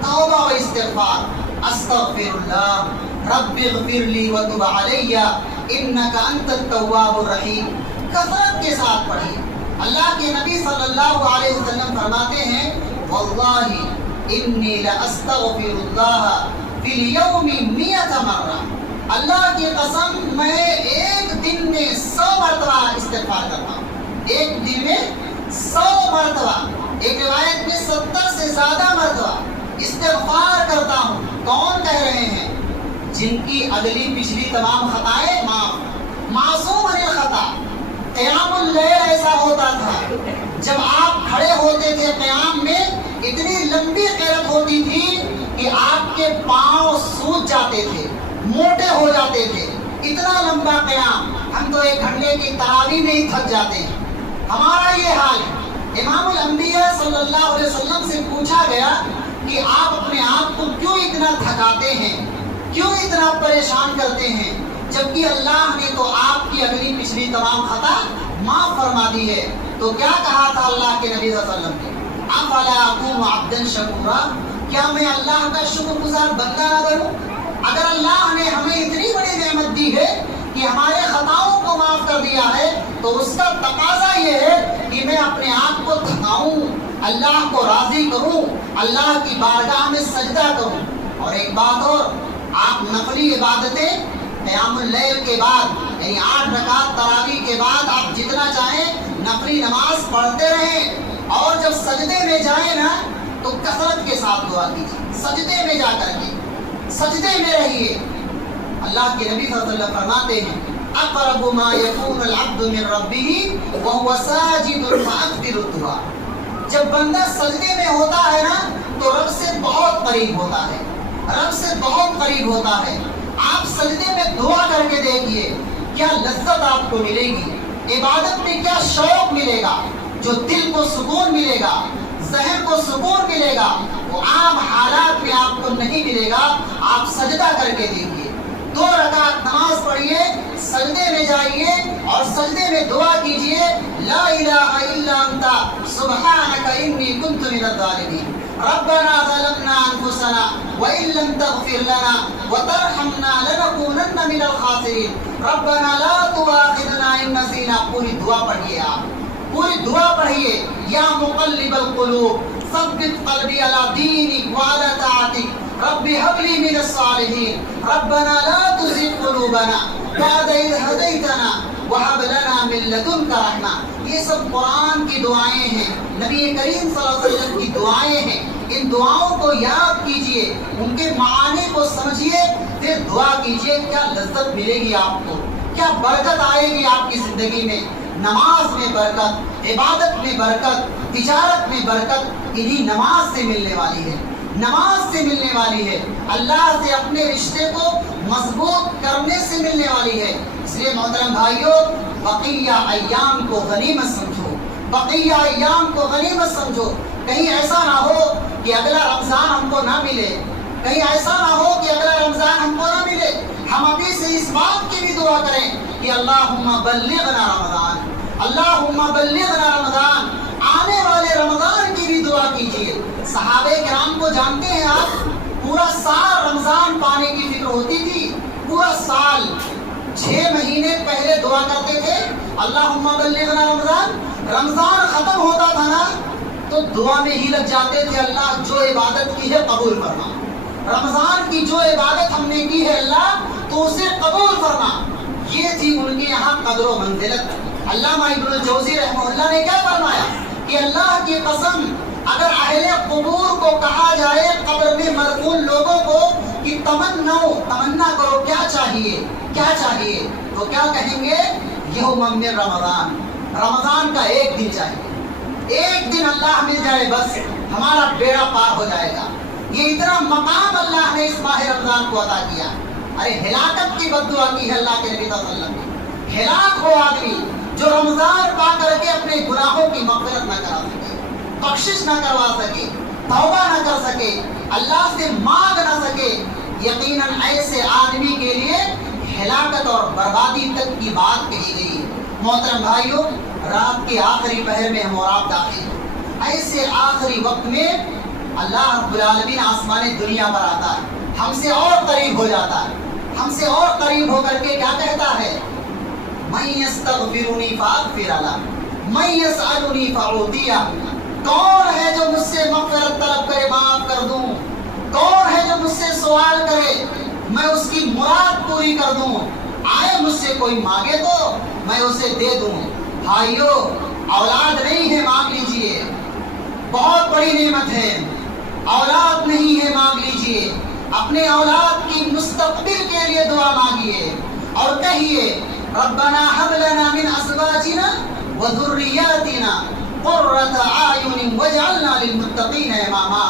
توبہ و استغفار، استغفر اللہ رب اغفر لی وتب علی انک انت التواب الرحیم، کثرت کے ساتھ پڑھیے۔ اللہ کے نبی صلی اللہ علیہ وسلم فرماتے ہیں واللہ انی لاستغفر اللہ فی الیوم 100 مرہ، اللہ کی قسم میں ایک دن میں 100 مرتبہ استغفار کرتا ہوں، ایک دن میں 100 مرتبہ، ایک روایت میں 70 سے زیادہ مرتبہ استغفار کرتا ہوں۔ کون کہہ رہے ہیں؟ جن کی اگلی پچھلی تمام خطائیں معاف، معصوم عن الخطا۔ قیام اللیل ایسا ہوتا تھا جب آپ کھڑے ہوتے تھے قیام میں، اتنی لمبی قرت ہوتی تھی کہ آپ کے پاؤں سوج جاتے تھے، موٹے ہو جاتے تھے، اتنا لمبا قیام۔ ہم تو 1 گھنٹے کی تراویح میں ہی تھک جاتے ہیں، ہمارا یہ حال ہے۔ امام الانبیاء صلی اللہ علیہ وسلم سے پوچھا گیا کہ آپ اپنے آپ کو کیوں اتنا تھکاتے ہیں، کیوں اتنا پریشان کرتے ہیں، جبکہ اللہ نے تو آپ کی اگلی پچھلی تمام خطا معاف فرما دی ہے۔ تو کیا کہا تھا اللہ کے نبی صلی اللہ علیہ وسلم نے؟ افلا اکون عبدا شکورا، کیا میں اللہ کا شکر گزار بندہ نہ بنوں؟ اگر اللہ نے ہمیں اتنی بڑی نعمت دی ہے کہ ہمارے خطاؤں کو معاف کر دیا ہے، تو اس کا تقاضا یہ ہے کہ میں اپنے آپ کو تھکاؤں، اللہ کو راضی کروں، اللہ کی بارگاہ میں سجدہ کروں۔ اور ایک بات اور، آپ نفلی عبادتیں قیام اللیل کے بعد، یعنی 8 رکعت تراویح کے بعد آپ جتنا چاہیں نفلی نماز پڑھتے رہیں، اور جب سجدے میں جائیں نا تو کثرت کے ساتھ دعا کیجیے، سجدے میں جا کر کے سجدے میں رہیے۔ اللہ کے نبی صلی اللہ علیہ وسلم فرماتے ہیں اقرب ما یکون العبد من ربہ وہو ساجد فاکثر الدعاء. جب بندہ سجدے میں ہوتا ہے نا تو رب سے بہت قریب ہوتا ہے، رب سے بہت قریب ہوتا ہے. آپ سجدے میں دعا کر کے دیکھیے کیا لذت آپ کو ملے گی، عبادت میں کیا شوق ملے گا، جو دل کو سکون ملے گا، ذہن کو سکون ملے گا، وہ عام حالات میں آپ کو نہیں ملے گا. آپ سجدہ کر کے دیکھیے، 2 رکعت نماز پڑھیے، سجدے میں جائیے اور سجدے میں دعا کیجیے، لا الہ الا انت سبحانک انی کنت من الظالمین. ربنا ظلمنا انفسنا وان لم تغفر لنا وترحمنا لنكونن من الخاسرین. ربنا لا تؤاخذنا ان نسینا. پوری دعا پڑھیے، آپ پوری دعا پڑھیے. یا مقلب القلوب ثبت قلبی علی دینک وعلی طاعتک رب هب لي من الصالحين. ربنا لا تزغ قلوبنا بعد إذ هديتنا وهب لنا من لدنك رحمة. یہ سب قرآن کی دعائیں ہیں، نبی کریم صلی اللہ علیہ وسلم کی دعائیں ہیں. ان دعاؤں کو یاد کیجئے، ان کے معانی کو سمجھیے، پھر دعا کیجئے. کیا لذت ملے گی آپ کو، کیا برکت آئے گی آپ کی زندگی میں. نماز میں برکت، عبادت میں برکت، تجارت میں برکت انہی نماز سے ملنے والی ہے، نماز سے ملنے والی ہے. اللہ سے اپنے رشتے کو مضبوط کرنے سے ملنے والی ہے. اس لیے محترم بھائیوں، بقیہ ایام کو غنیمت سمجھو، بقیہ ایام کو غنیمت سمجھو. کہیں ایسا نہ ہو کہ اگلا رمضان ہم کو نہ ملے، کہیں ایسا نہ ہو کہ اگلا رمضان ہم کو نہ ملے. ہم ابھی سے اس بات کی بھی دعا کریں کہ اللہم بلغنا رمضان، اللہم بلغنا رمضان. آنے والے رمضان کی بھی دعا کیجیے. صحابہ کرام کو جانتے ہیں آپ، پورا سال رمضان پانے کی فکر ہوتی تھی. پورا سال 6 مہینے پہلے دعا کرتے تھے اللہم بلغنا رمضان. رمضان ختم ہوتا تھا نا تو دعا میں ہی لگ جاتے تھے، اللہ جو عبادت کی ہے قبول فرما، رمضان کی جو عبادت ہم نے کی ہے اللہ تو اسے قبول فرما. یہ تھی ان کے یہاں قدر و منزلت. علامہ ابن الجوزی رحمہ اللہ نے کیا فرمایا کہ اللہ کی قسم اگر اہل قبور کو کہا جائے قبر میں مدفون لوگوں کو کہ تمنا کرو کیا چاہیے، کیا چاہیے، تو کیا کہیں گے؟ یوم من رمضان، رمضان کا ایک دن چاہیے، ایک دن اللہ مل جائے بس ہمارا بیڑا پار ہو جائے گا. یہ اتنا مقام اللہ نے اس ماہ رمضان کو عطا کیا. ارے ہلاکت کی بد دعا کی ہے اللہ کے نبی صلی اللہ علیہ وسلم نے. ہلاک ہو آدمی جو رمضان پا کر کے اپنے گناہوں کی مغفرت نہ کرا سکے، بخشش نہ کروا سکے، توبہ نہ کر سکے، اللہ سے مانگ نہ سکے. یقیناً ایسے آدمی کے لیے ہلاکت اور بربادی تک کی بات کہی گئی ہے. محترم بھائیوں، رات کے آخری پہر میں ہم اور آپ داخل ہیں. ایسے آخری وقت میں اللہ رب العالمین آسمان دنیا پر آتا ہے، ہم سے اور قریب ہو جاتا ہے. ہم سے اور قریب ہو کر کے کیا کہتا ہے؟ من یستغفرنی فاغفر لہ من یسألنی فاعطیہ. کون ہے جو مجھ سے مغفرت طلب کرے معاف کر دوں؟ کون ہے جو مجھ سے سوال کرے میں اس کی مراد پوری کر دوں؟ آئے مجھ سے کوئی مانگے تو میں اسے دے دوں. بھائیو، اولاد نہیں ہے مانگ لیجئے، بہت بڑی نعمت ہے. اولاد نہیں ہے مانگ لیجئے، اپنے اولاد کی مستقبل کے لیے دعا مانگیے اور کہیے ربنا هب لنا من ازواجنا وذرياتنا قرة اعین واجعلنا للمتقین اماما.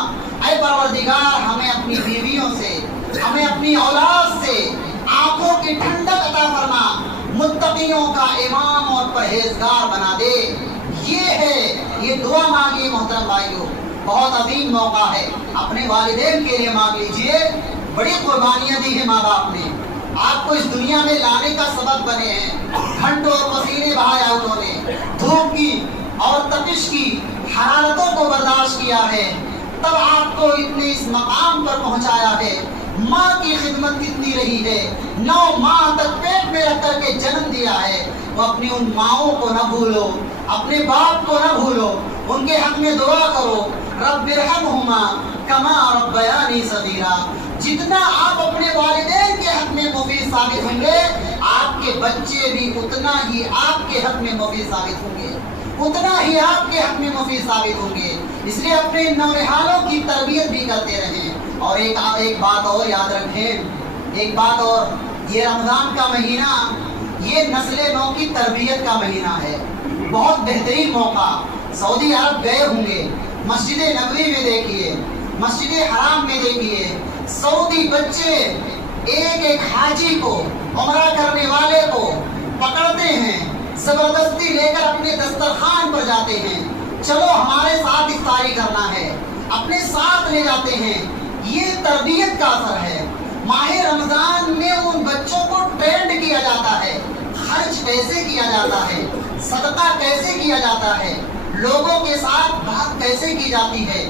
اے پروردگار، ہمیں اپنی بیویوں سے، ہمیں اپنی اولاد سے آنکھوں کی ٹھنڈک عطا فرما، متقیوں کا امام اور پرہیزگار بنا دے. یہ دعا مانگیے محترم بھائیوں. بہت عظیم موقع ہے، اپنے والدین کے لیے مانگ لیجئے. بڑی قربانیاں دی ہیں ماں باپ نے، آپ کو اس دنیا میں لانے کا سبب بنے ہیں. گھنٹوں اور پسینے بہایا انہوں نے، دھوپ کی اور تپش کی حرارتوں کو برداشت کیا ہے، تب آپ کو اتنے اس مقام پر پہنچایا ہے. ماں کی خدمت کتنی رہی ہے، 9 ماہ تک پیٹ میں رکھ کر کے جنم دیا ہے. وہ اپنی ان ماؤں کو نہ بھولو، اپنے باپ کو نہ بھولو، ان کے حق میں دعا کرو رب ارحمہما کما ربیانی صغیرا. جتنا آپ اپنے والدین کے حق میں مفید ثابت ہوں گے، آپ کے بچے بھی اتنا ہی آپ کے حق میں مفید ثابت ہوں گے، اتنا ہی آپ کے حق میں مفید ثابت ہوں گے. اس لیے اپنے نونہالوں کی تربیت بھی کرتے رہیں. اور ایک بات اور یاد رکھیں، ایک بات اور، یہ رمضان کا مہینہ یہ نسل نو کی تربیت کا مہینہ ہے، بہت بہترین موقع۔ سعودی عرب گئے ہوں گے، مسجد نبوی میں دیکھیے، مسجد حرام میں دیکھیے، سعودی بچے ایک ایک حاجی کو، عمرہ کرنے والے کو پکڑتے ہیں، زبردستی لے کر اپنے دسترخوان پر جاتے ہیں، چلو ہمارے ساتھ افطاری کرنا ہے، اپنے ساتھ لے جاتے ہیں۔ یہ تربیت کا اثر ہے۔ ماہ رمضان میں ان بچوں کو ٹرینڈ کیا جاتا ہے، خرچ کیسے کیا جاتا ہے، صدقہ کیسے کیا جاتا ہے، لوگوں کے ساتھ بات کیسے کی جاتی ہے۔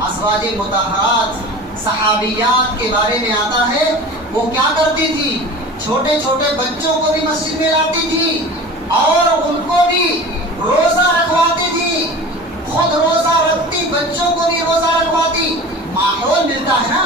ازواج مطہرات صحابیات کے بارے میں آتا ہے، وہ کیا کرتی تھی؟ چھوٹے چھوٹے بچوں کو بھی مسجد میں لاتی تھی اور ان کو بھی روزہ رکھواتی تھی، خود روزہ رکھتی، بچوں کو بھی روزہ رکھواتی۔ ماحول ملتا ہے نا،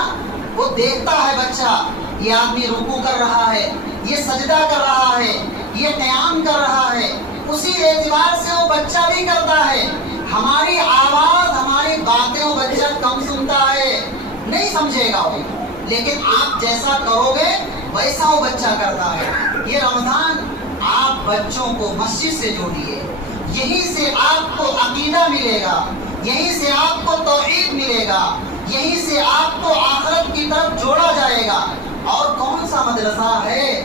وہ دیکھتا ہے بچہ، یہ آدمی رکوع کر رہا ہے، یہ سجدہ کر رہا ہے، یہ قیام کر رہا ہے، اسی اعتبار سے وہ بچہ بھی کرتا ہے۔ ہماری آواز، ہماری باتیں وہ بچہ کم سنتا ہے، نہیں سمجھے گا وہ، لیکن آپ جیسا کرو گے ویسا وہ بچہ کرتا ہے۔ یہ رمضان آپ بچوں کو مسجد سے جوڑیے، یہیں سے آپ کو عقیدہ ملے گا، یہیں سے آپ کو توحید ملے گا، یہیں سے آپ کو آخرت کی طرف جوڑا جائے گا۔ اور کون سا مدرسہ ہے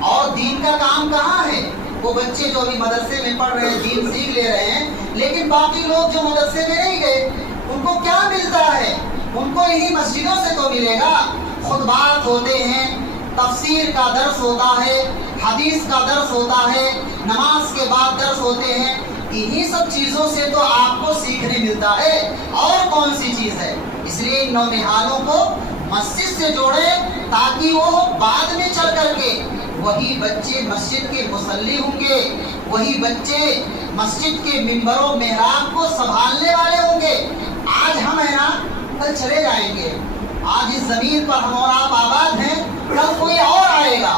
اور دین کا کام کہاں ہے؟ وہ بچے جو ابھی مدرسے میں پڑھ رہے ہیں، دین سیکھ لے رہے ہیں، لیکن باقی لوگ جو مدرسے میں نہیں گئے، ان کو کیا ملتا ہے؟ ان کو یہی مسجدوں سے تو ملے گا۔ خطبات ہوتے ہیں، تفسیر کا درس ہوتا ہے، حدیث کا درس ہوتا ہے، نماز کے بعد درس ہوتے ہیں، انہی سب چیزوں سے تو آپ کو سیکھنے ملتا ہے، اور کون سی چیز ہے؟ اس لیے ان نونہالوں کو مسجد سے جوڑے تاکہ وہ بعد میں چل کر کے وہی بچے مسجد کے مصلی ہوں گے، وہی بچے مسجد کے ممبر و محراب کو سنبھالنے والے ہوں گے۔ آج ہم ہیں نا، کل چلے جائیں گے۔ آج اس زمین پر ہم اور آپ آباد ہیں، کل کوئی اور آئے گا،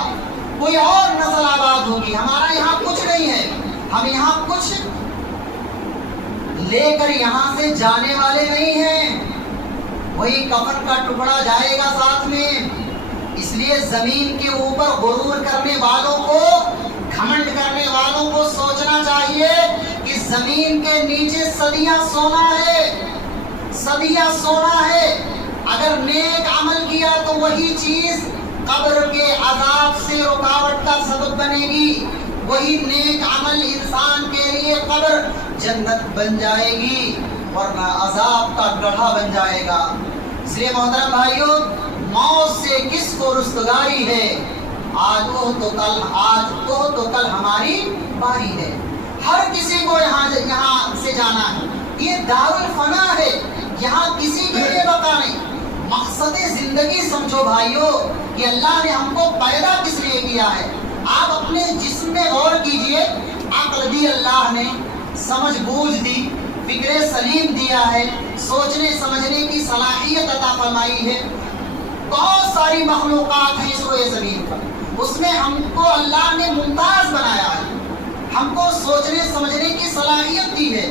کوئی اور نسل آباد ہوگی۔ ہمارا یہاں کچھ نہیں ہے، ہم یہاں کچھ لے کر یہاں سے جانے والے نہیں ہیں، وہی کفن کا ٹکڑا جائے گا ساتھ میں۔ اس لیے زمین کے اوپر غرور کرنے والوں کو، گھمنڈ کرنے والوں کو سوچنا چاہیے کہ زمین کے نیچے صدیاں سونا ہے، صدیاں سونا ہے۔ اگر نیک عمل کیا تو وہی چیز قبر کے عذاب سے رکاوٹ کا سبب بنے گی، وہی نیک عمل انسان کے لیے قبر جنت بن جائے گی، ورنہ عذاب کا گڑھا بن جائے گا۔ اس لیے محترم بھائیوں، موت سے کس کو رستگاری ہے؟ آج وہ تو کل، آج وہ تو کل ہماری باری ہے۔ ہر کسی کو یہاں سے جانا ہے، یہ دار الفنا ہے، یہاں کسی کے لیے بقا نہیں۔ مقصد زندگی سمجھو بھائیو کہ اللہ نے ہم کو پیدا کس لیے کیا ہے۔ آپ اپنے جسم میں غور کیجئے، عقل دی اللہ نے، سمجھ بوجھ دی، فکر سلیم دیا ہے، سوچنے سمجھنے کی صلاحیت عطا فرمائی ہے۔ بہت ساری مخلوقات ہیں اس روئے زمین پر، اس میں ہم کو اللہ نے ممتاز بنایا ہے، ہم کو سوچنے سمجھنے کی صلاحیت دی ہے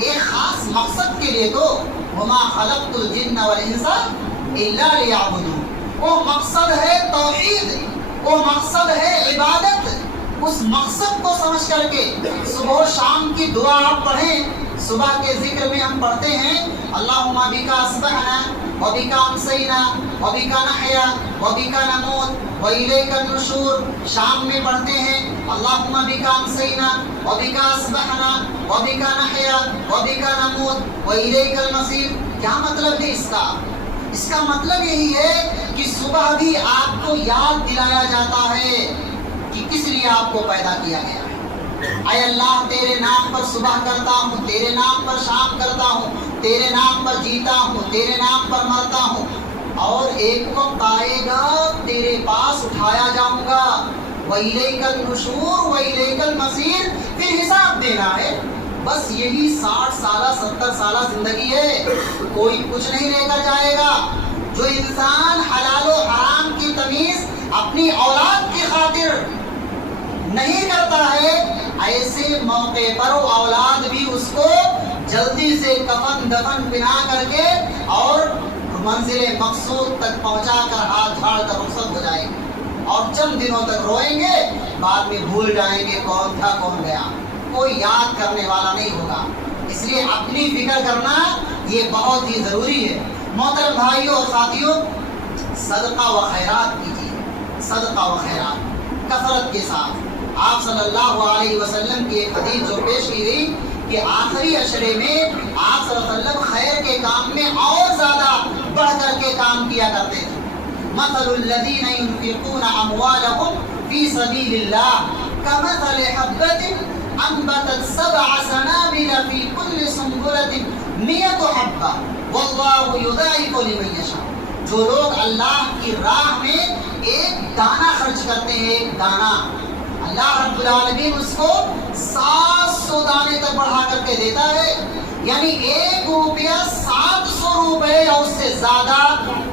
ایک خاص مقصد کے لیے۔ تو وما خلقت الجن والانس الا لیعبدون، وہ مقصد ہے توحید، وہ مقصد ہے عبادت۔ اس مقصد کو سمجھ کر کے صبح و شام کی دعا آپ پڑھیں۔ صبح کے ذکر میں ہم پڑھتے ہیں اللہم بک اصبحنا وبک امسینا وبک نحیا وبک نموت والیک النشور۔ شام میں پڑھتے ہیں اللہم بک امسینا وبک اصبحنا وبک نحیا وبک نموت والیک المصیر۔ کیا مطلب ہے اس کا؟ اس کا مطلب یہی ہے کہ صبح بھی آپ کو یاد دلایا جاتا ہے کہ کس لیے آپ کو پیدا کیا گیا ہے۔ اے اللہ، تیرے نام پر صبح کرتا ہوں، تیرے نام پر شام کرتا ہوں، تیرے نام پر جیتا ہوں، تیرے نام پر مرتا ہوں، اور ایک وقت آئے گا تیرے پاس اٹھایا جاؤں گا۔ وَإِلَيْكَ النُّشُورُ وَإِلَيْكَ الْمَصِيرُ، پھر حساب دینا ہے۔ بس یہی 60 سالہ 70 سالہ زندگی ہے، کوئی کچھ نہیں لے کر جائے گا۔ جو انسان حلال و حرام کی تمیز اپنی اولاد کی خاطر نہیں کرتا ہے، ایسے موقع پر وہ اولاد بھی اس کو جلدی سے کفن دفن پہنا کر کے اور منزل مقصود تک پہنچا کر ہاتھ جھاڑ کر رخصت ہو جائے گی۔ اور چند دنوں تک روئیں گے، بعد میں بھول جائیں گے کون تھا کون گیا، کوئی یاد کرنے والا نہیں ہوگا۔ اس لیے اپنی فکر کرنا یہ بہت ہی ضروری ہے۔ محترم بھائیوں اور ساتھیوں، صدقہ و خیرات کیجیے، صدقہ و خیرات کثرت کے ساتھ۔ آپ صلی اللہ علیہ وسلم کی ایک حدیث جو پیش کی گئی کہ آخری عشرے میں آپ صلی اللہ علیہ وسلم خیر کے کام میں اور زیادہ بڑھ کر کے کام کیا کرتے تھے۔ مثل الذین ينفقون اموالهم فی سبیل اللہ کمثل حبۃ انبتت 7 سنابل فی کل سنبلۃ 100 حبۃ واللہ یضاعف لمن یشاء۔ جو لوگ اللہ کی راہ میں ایک دانہ خرچ کرتے ہیں، ایک دانہ، اللہ رب العالمین اس کو 700 دانے تک بڑھا کر کے دیتا ہے، یعنی 1 روپیہ 700 روپے یا اس سے زیادہ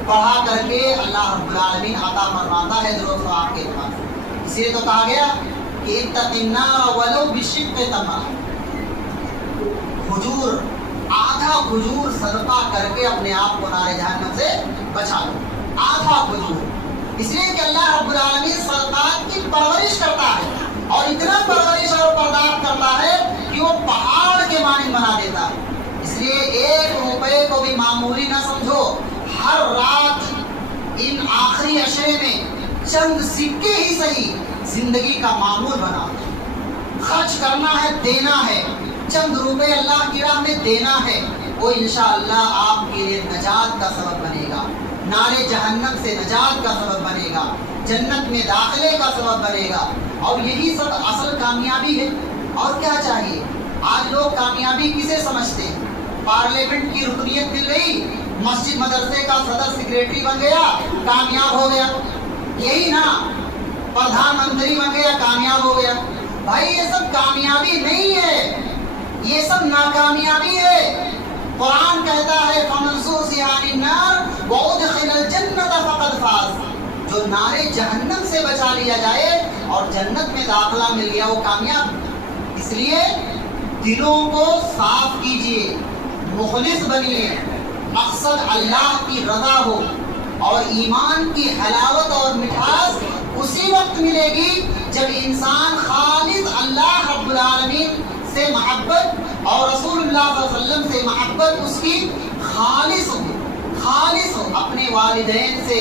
بڑھا کر کے اللہ رب العالمین عطا فرماتا ہے درود ثواب کے بعد۔ اس لیے تو کہا گیا کہ اتق النار ولو بشق تمرہ، کھجور، آدھا کھجور صدقہ کر کے اپنے آپ کو نار جہنم سے بچا لو، آدھا کھجور۔ اس لیے کہ اللہ رب العالمین صدقات کی پرورش کرتا ہے، اور اتنا پرورش اور پرداخت کرتا ہے کہ وہ پہاڑ کے مانند بنا دیتا ہے۔ اس لیے 1 روپے کو بھی معمولی نہ سمجھو، ہر رات ان آخری عشرے میں چند سکے ہی صحیح زندگی کا معمول بنا، خرچ کرنا ہے، دینا ہے، چند روپے اللہ کی راہ میں دینا ہے، وہ انشاءاللہ آپ کے لیے نجات کا سبب بنے گا، نار جہنم سے نجات کا سبب بنے گا، جنت میں داخلے کا سبب بنے گا۔ اور یہی سب اصل کامیابی ہے۔ اور کیا چاہیے؟ آج لوگ کامیابی کسے سمجھتے ہیں؟ پارلیمنٹ کی رکنیت مل گئی، مسجد مدرسے کا صدر سیکریٹری بن گیا، کامیاب ہو گیا، یہی نا، پردھان منتری بن گیا، کامیاب ہو گیا۔ بھائی یہ سب کامیابی نہیں ہے، یہ سب ناکامیابی ہے۔ قرآن کہتا ہے فَمَنْ زُحْزِحَ عَنِ النَّارِ وَأُدْخِلَ الْجَنَّةَ فَقَدْ فَازَ۔ جو نار جہنم سے بچا لیا جائے اور جنت میں داخلہ مل گیا وہ کامیاب۔ اس لیے دلوں کو صاف کیجیے، مخلص بنیے، مقصد اللہ کی رضا ہو، اور ایمان کی حلاوت اور مٹھاس اسی وقت ملے گی جب انسان خالص اللہ رب العالمین سے محبت اور رسول اللہ صلی اللہ علیہ وسلم سے محبت اس کی خالص ہو، خالص ہو، اپنے والدین سے،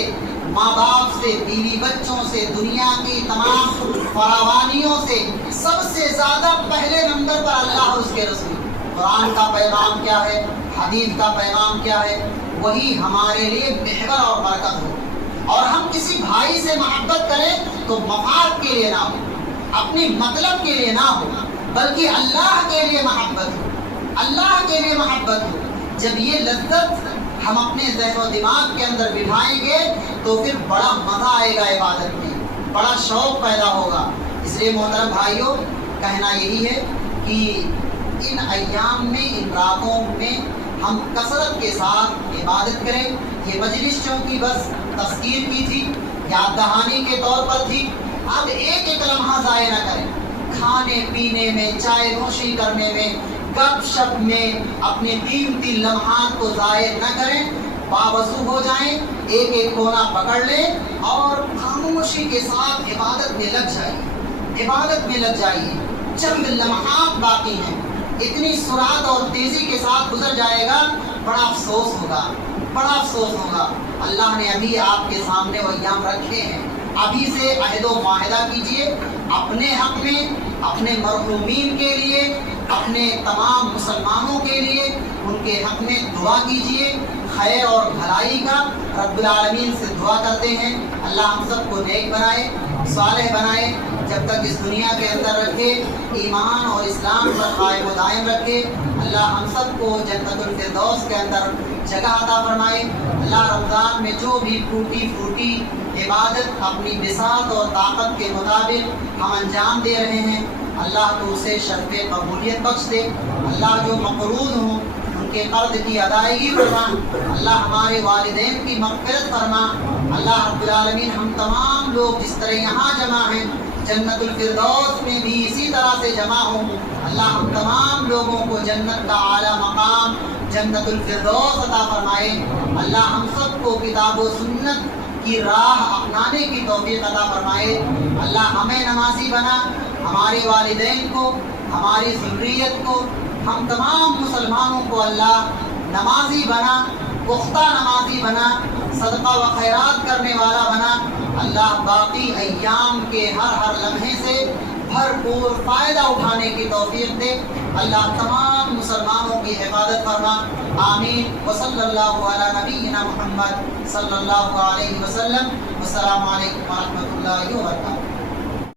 ماں باپ سے، بیوی بچوں سے، دنیا کی تمام فراوانیوں سے، سب سے زیادہ پہلے نمبر پر اللہ اور اس کے رسول۔ قرآن کا پیغام کیا ہے، حدیث کا پیغام کیا ہے، وہی ہمارے لیے محور اور برکت ہو۔ اور ہم کسی بھائی سے محبت کریں تو مفاد کے لیے نہ ہو، اپنی مطلب کے لیے نہ ہو، بلکہ اللہ کے لیے محبت ہو، اللہ کے لیے محبت ہو۔ جب یہ لذت ہم اپنے ذہن و دماغ کے اندر بٹھائیں گے تو پھر بڑا مزہ آئے گا عبادت میں، بڑا شوق پیدا ہوگا۔ اس لیے محترم بھائیوں، کہنا یہی ہے کہ ان ایام میں، ان راتوں میں ہم کثرت کے ساتھ عبادت کریں۔ یہ مجلس چونکہ بس تذکیر کی تھی، یاد دہانی کے طور پر تھی، اب ایک ایک لمحہ ضائع نہ کریں۔ کھانے پینے میں، چائے نوشی کرنے میں، گپ شپ میں اپنے قیمتی لمحات کو ضائع نہ کریں، باوضو ہو جائیں، ایک ایک کونا پکڑ لیں اور خاموشی کے ساتھ عبادت میں لگ جائیے، عبادت میں لگ جائیے۔ چند لمحات باقی ہیں، اتنی سرعت اور تیزی کے ساتھ گزر جائے گا، بڑا افسوس ہوگا، بڑا افسوس ہوگا۔ اللہ نے ابھی آپ کے سامنے وہ ایام رکھے ہیں، ابھی سے عہد و معاہدہ کیجیے، اپنے حق میں، اپنے مرحومین کے لیے، اپنے تمام مسلمانوں کے لیے ان کے حق میں دعا کیجیے، خیر اور بھلائی کا رب العالمین سے دعا کرتے ہیں۔ اللہ ہم سب کو نیک بنائے، صالح بنائے، جب تک اس دنیا کے اندر رکھے، ایمان اور اسلام پر قائم و دائم رکھے۔ اللہ ہم سب کو جنت الفردوس کے اندر جگہ عطا فرمائے۔ اللہ رمضان میں جو بھی ٹوٹی پھوٹی عبادت اپنی بساط اور طاقت کے مطابق ہم انجام دے رہے ہیں، اللہ تو اسے شرف قبولیت بخش دے۔ اللہ جو مقروض ہوں ان کے قرض کی ادائیگی فرما، اللہ ہمارے والدین کی مغفرت فرما۔ اللہ رب العالمین ہم تمام لوگ جس طرح یہاں جمع ہیں جنت الفردوس میں بھی اسی طرح سے جمع ہوں۔ اللہ ہم تمام لوگوں کو جنت کا اعلیٰ مقام جنت الفردوس عطا فرمائے۔ اللہ ہم سب کو کتاب و سنت کی راہ اپنانے کی توفیق عطا فرمائے۔ اللہ ہمیں نمازی بنا، ہمارے والدین کو، ہماری ذریت کو، ہم تمام مسلمانوں کو اللہ نمازی بنا، پختہ نمازی بنا، صدقہ و خیرات کرنے والا بنا۔ اللہ باقی ایام کے ہر لمحے سے بھرپور فائدہ اٹھانے کی توفیق دے۔ اللہ تمام مسلمانوں کی حفاظت فرما، آمین۔ وصلی اللہ علی نبینا محمد صلی اللہ علیہ وسلم۔ السلام علیکم ورحمۃ اللہ وبرکاتہ۔